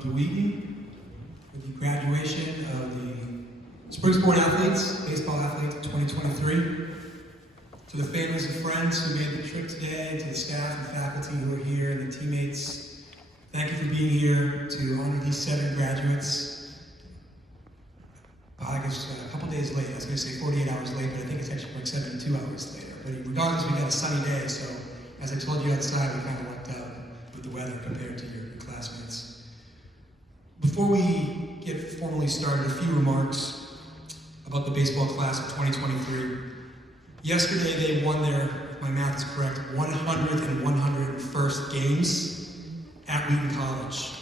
Welcome to Wheaton with the graduation of the Spring Sport Athletes, Baseball Athletes 2023. To the families and friends who made the trip today, to the staff and faculty who are here, and the teammates, thank you for being here to honor these 7 graduates. I guess a couple days late. I was going to say 48 hours late, but I think it's actually like 72 hours later. But regardless, we got a sunny day, so as I told you outside, we kind of lucked out with the weather compared to your classmates. Before we get formally started, a few remarks about the baseball class of 2023. Yesterday, they won their, if my math is correct, 100th and 101st games at Wheaton College.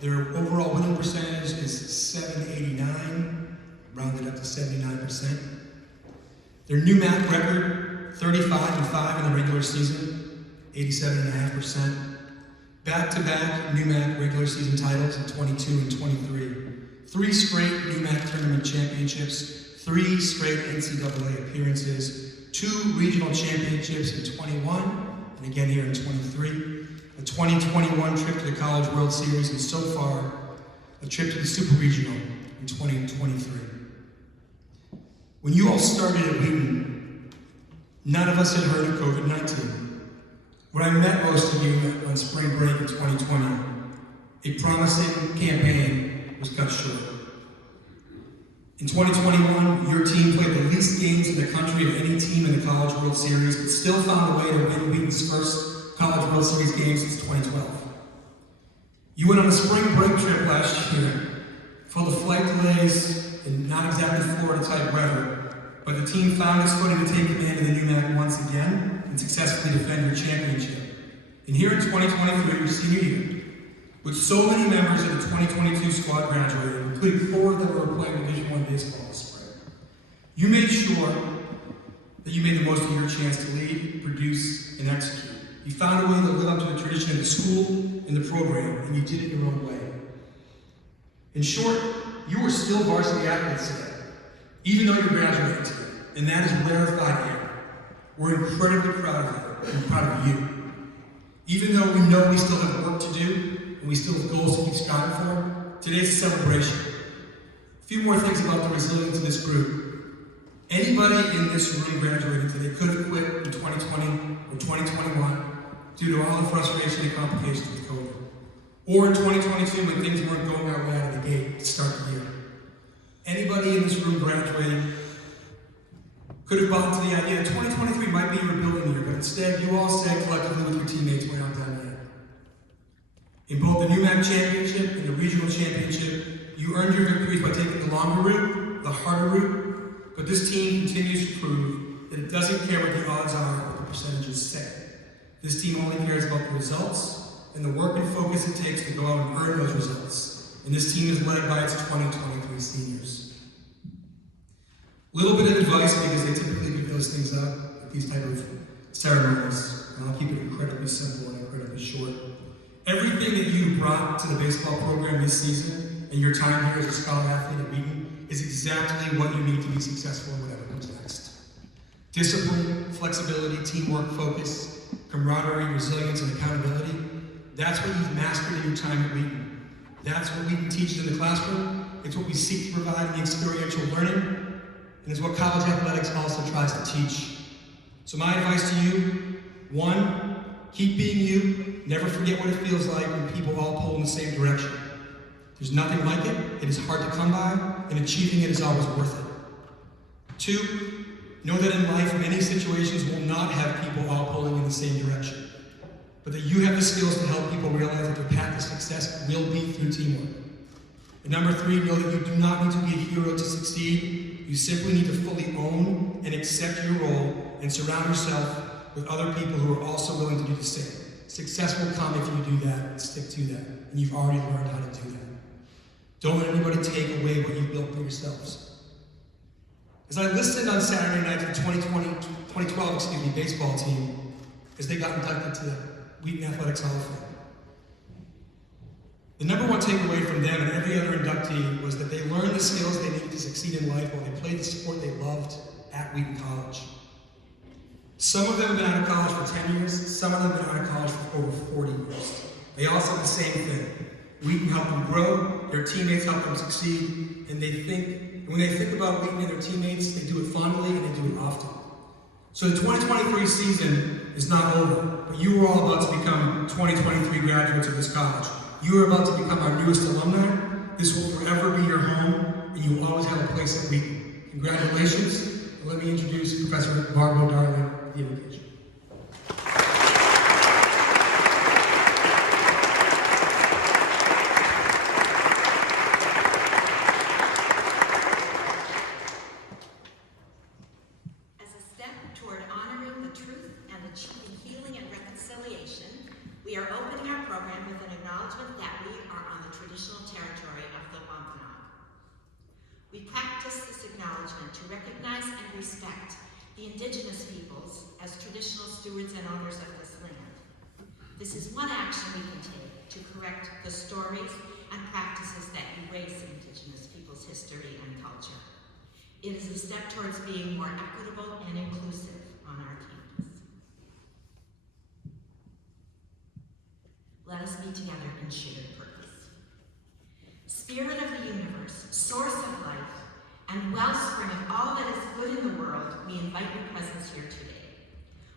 Their overall winning percentage is .789, rounded up to 79%. Their new MAC record, 35-5 in the regular season, 87.5%. Back-to-back new MAC regular season titles in 22 and 23. 3 straight new MAC tournament championships, 3 straight NCAA appearances, 2 regional championships in 21, and again here in 23. A 2021 trip to the College World Series, and so far, a trip to the Super Regional in 2023. When you all started at Wheaton, none of us had heard of COVID-19. When I met most of you on spring break in 2020, a promising campaign was cut short. In 2021, your team played the least games in the country of any team in the College World Series, but still found a way to win Wheaton's first College World Series game since 2012. You went on a spring break trip last year, full of flight delays and not exactly Florida-type weather, but the team found its footing to take command of the new MAC once again and successfully defend your championship. And here in 2023, your senior year, with so many members of the 2022 squad graduating, including 4 of them who were playing Division I baseball this spring, you made sure that you made the most of your chance to lead, produce, and execute. You found a way to live up to the tradition of the school and the program, and you did it your own way. In short, you were still varsity athletes today, even though you're graduating today, and that is rarefied air. We're incredibly proud of you, and proud of you. Even though we know we still have work to do, and we still have goals to keep striving for, today's a celebration. A few more things about the resilience of this group. Anybody in this room graduating today could have quit in 2020 or 2021 due to all the frustration and complications with COVID. Or in 2022 when things weren't going our way out of the gate to start the year. Anybody in this room graduating could have bought into the idea that 2023 might be your rebuilding year, but instead you all said collectively with your teammates, we're not done yet. In both the new MAC championship and the regional championship, you earned your victories by taking the longer route, the harder route, but this team continues to prove that it doesn't care what the odds are or what the percentages say. This team only cares about the results and the work and focus it takes to go out and earn those results. And this team is led by its 2023 seniors. A little bit of advice, because they typically give those things up at these type of ceremonies, and I'll keep it incredibly simple and incredibly short. Everything that you brought to the baseball program this season and your time here as a scholar athlete at Wheaton is exactly what you need to be successful in whatever comes next. Discipline, flexibility, teamwork, focus, camaraderie, resilience, and accountability. That's what you've mastered in your time at Wheaton. That's what Wheaton teaches in the classroom. It's what we seek to provide in the experiential learning, and it's what college athletics also tries to teach. So my advice to you, 1, keep being you. Never forget what it feels like when people all pull in the same direction. There's nothing like it. It is hard to come by, and achieving it is always worth it. 2, know that in life, many situations will not have people all pulling in the same direction, but that you have the skills to help people realize that their path to success will be through teamwork. And number 3, know that you do not need to be a hero to succeed. You simply need to fully own and accept your role and surround yourself with other people who are also willing to do the same. Success will come if you do that and stick to that, and you've already learned how to do that. Don't let anybody take away what you've built for yourselves. As I listened on Saturday night to the 2012 baseball team, as they got inducted to the Wheaton Athletics Hall of Fame, the number one takeaway from them and every other inductee was that they learned the skills they needed to succeed in life while they played the sport they loved at Wheaton College. Some of them have been out of college for 10 years, some of them have been out of college for over 40 years. They all said the same thing. Wheaton helped them grow, their teammates helped them succeed, and when they think about Wheaton and their teammates, they do it fondly and they do it often. So the 2023 season is not over, but you are all about to become 2023 graduates of this college. You are about to become our newest alumni. This will forever be your home, and you will always have a place at Wheaton. Congratulations, and let me introduce Professor Barbara Darling for the invocation. We are opening our program with an acknowledgement that we are on the traditional territory of the Wampanoag. We practice this acknowledgement to recognize and respect the indigenous peoples as traditional stewards and owners of this land. This is one action we can take to correct the stories and practices that erase indigenous peoples' history and culture. It is a step towards being more equitable and inclusive on our campus. Let us be together in shared purpose. Spirit of the universe, source of life, and wellspring of all that is good in the world, we invite your presence here today.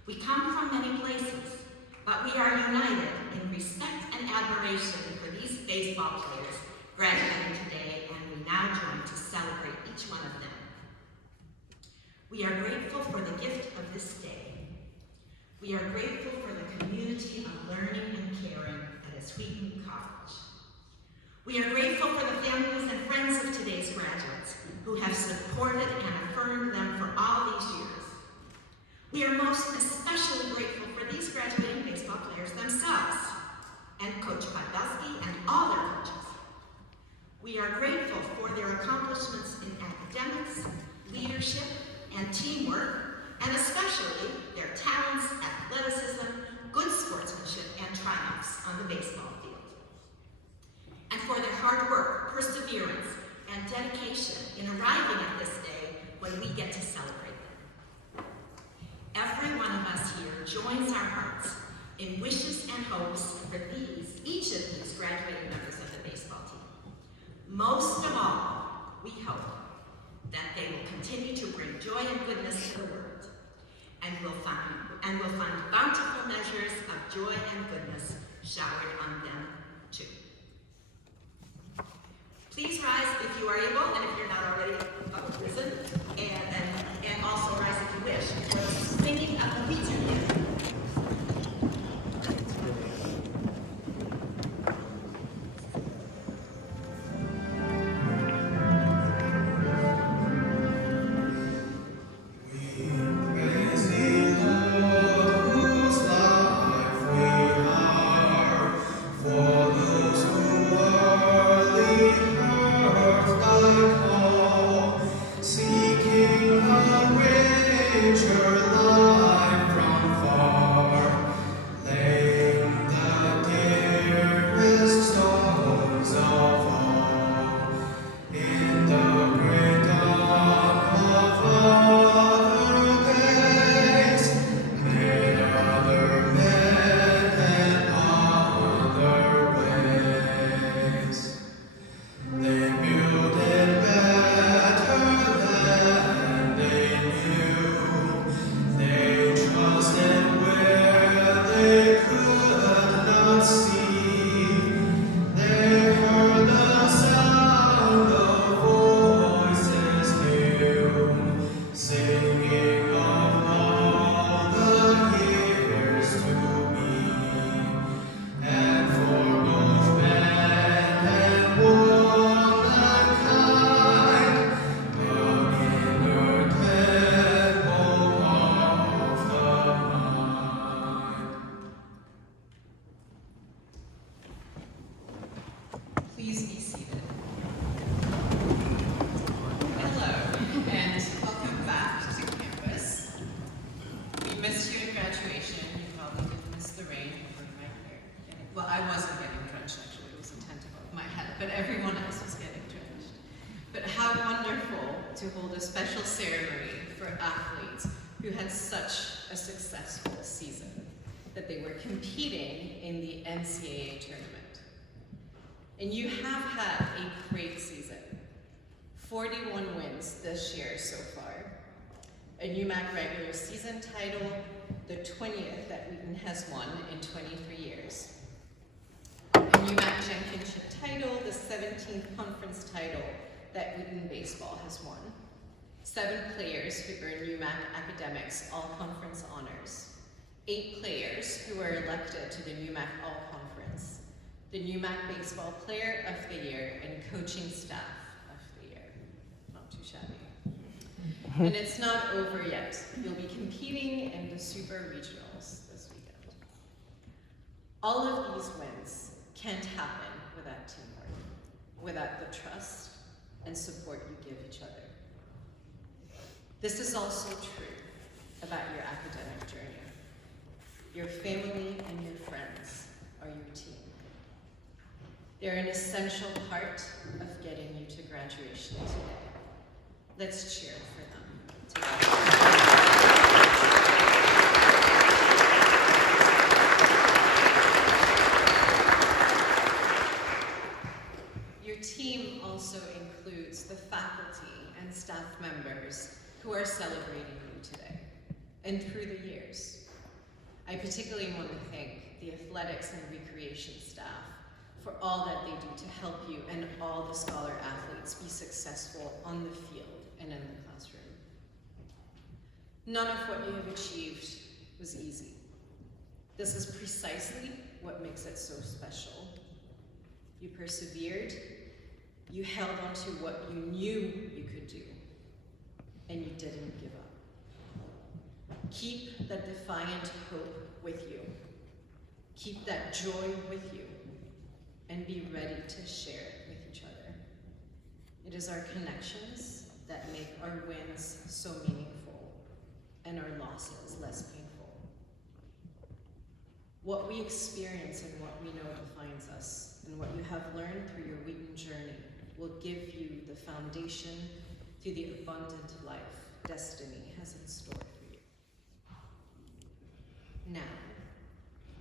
We come from many places, but we are united in respect and admiration for these baseball players graduating today, and we now join to celebrate each one of them. We are grateful for the gift of this day. We are grateful for the community of learning and caring that is Wheaton College. We are grateful for the families and friends of today's graduates who have supported and affirmed them for all these years. We are most especially grateful for these graduating baseball players themselves and Coach Podolsky and all their coaches. We are grateful for their accomplishments in academics, leadership, and teamwork, and especially their talents, athleticism, good sportsmanship, and triumphs on the baseball field. And for their hard work, perseverance, and dedication in arriving at this day when we get to celebrate them. Every one of us here joins our hearts in wishes and hopes for each of these graduating members of the baseball team. Most of all, we hope that they will continue to bring joy and goodness to the world, and will find bountiful measures of joy and goodness showered on them too. Please rise if you are able, and if you're not already risen, and also rise if you wish for the singing of the Wheaton hymn. See special ceremony for athletes who had such a successful season that they were competing in the NCAA tournament. And you have had a great season. 41 wins this year so far. A UMAC regular season title, the 20th that Wheaton has won in 23 years. A UMAC championship title, the 17th conference title that Wheaton baseball has won. 7 players who earn UMAC academics all-conference honors. 8 players who were elected to the UMAC all-conference. The UMAC baseball player of the year and coaching staff of the year. Not too shabby. And it's not over yet. You'll be competing in the Super Regionals this weekend. All of these wins can't happen without teamwork, without the trust and support you give each other. This is also true about your academic journey. Your family and your friends are your team. They're an essential part of getting you to graduation today. Let's cheer for them together. Your team also includes the faculty and staff members who are celebrating you today and through the years. I particularly want to thank the athletics and recreation staff for all that they do to help you and all the scholar athletes be successful on the field and in the classroom. None of what you have achieved was easy. This is precisely what makes it so special. You persevered, you held on to what you knew you could do, and you didn't give up. Keep that defiant hope with you. Keep that joy with you, and be ready to share it with each other. It is our connections that make our wins so meaningful and our losses less painful. What we experience and what we know defines us, and what you have learned through your Wheaton journey will give you the foundation to the abundant life destiny has in store for you. Now,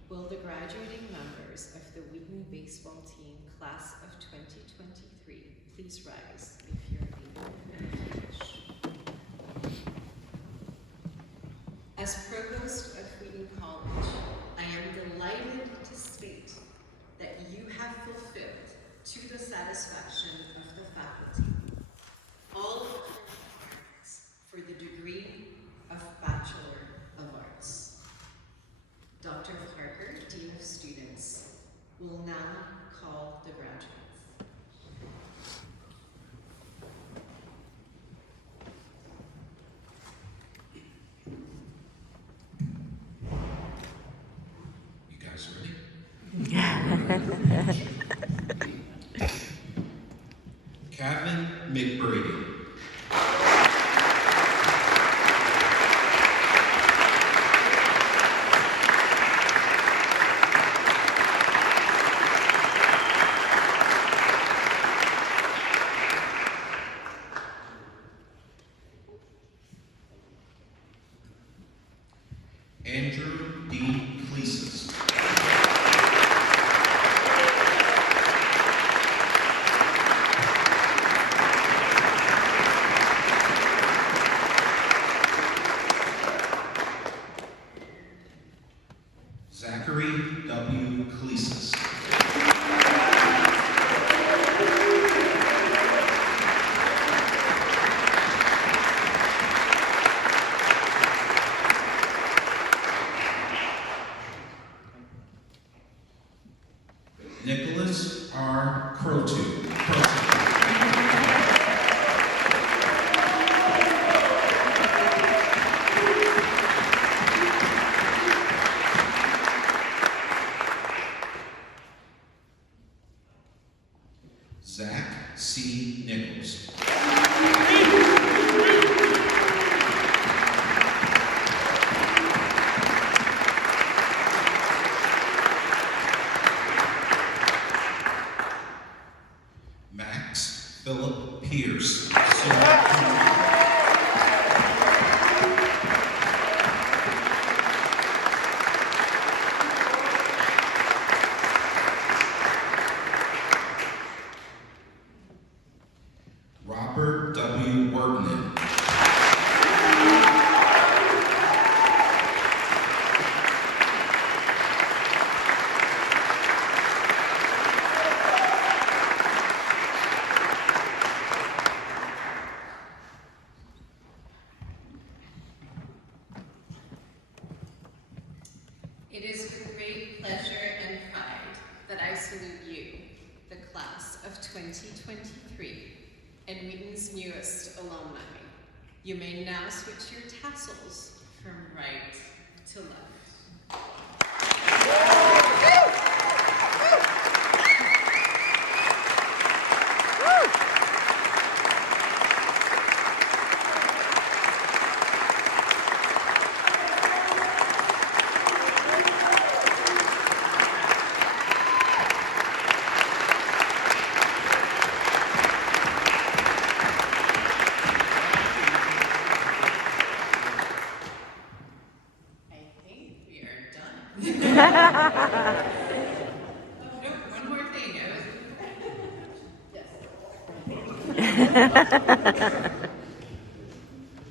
will the graduating members of the Wheaton baseball team class of 2023 please rise if you're able and wish. As Provost of Wheaton College, I am delighted to state that you have fulfilled to the satisfaction of the faculty all of the requirements for the degree of Bachelor of Arts. Dr. Parker, Dean of Students, will now call the graduates. You guys ready? Cavan Brady. Andrew D. Clesas. Zachary W. Clesas. It is with great pleasure and pride that I salute you, the class of 2023, and Wheaton's newest alumni. You may now switch your tassels from right to left.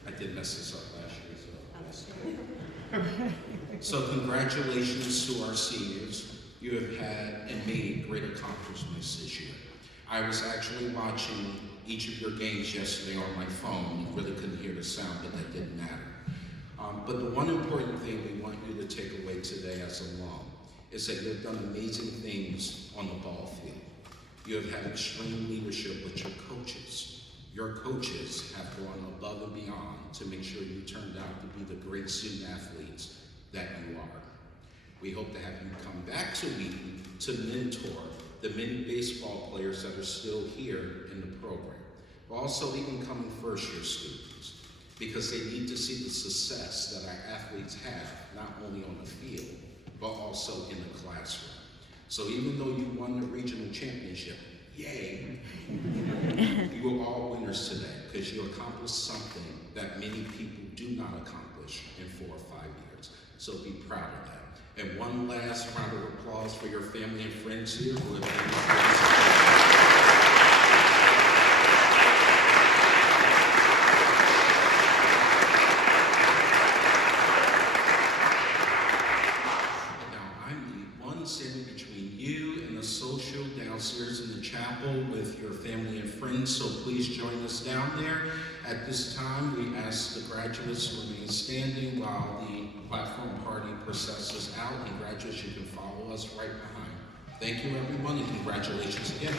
I did mess this up last year, so congratulations to our seniors. You have had and made great accomplishments this year. I was actually watching each of your games yesterday on my phone. You really couldn't hear the sound, but that didn't matter. But the one important thing we want you to take away today as alum is that you've done amazing things on the ball field. You have had extreme leadership with your coaches. Your coaches have gone above and beyond to make sure you turned out to be the great student athletes that you are. We hope to have you come back to Wheaton to mentor the many baseball players that are still here in the program, but also even coming first-year students, because they need to see the success that our athletes have, not only on the field, but also in the classroom. So even though you won the regional championship, yay, you were all winners today because you accomplished something that many people do not accomplish in 4 or 5 years. So be proud of that. And one last round of applause for your family and friends here who have been standing between you and the social downstairs in the chapel with your family and friends, so please join us down there. At this time, we ask the graduates to remain standing while the platform party processes out, and graduates, you can follow us right behind. Thank you, everyone, and congratulations again.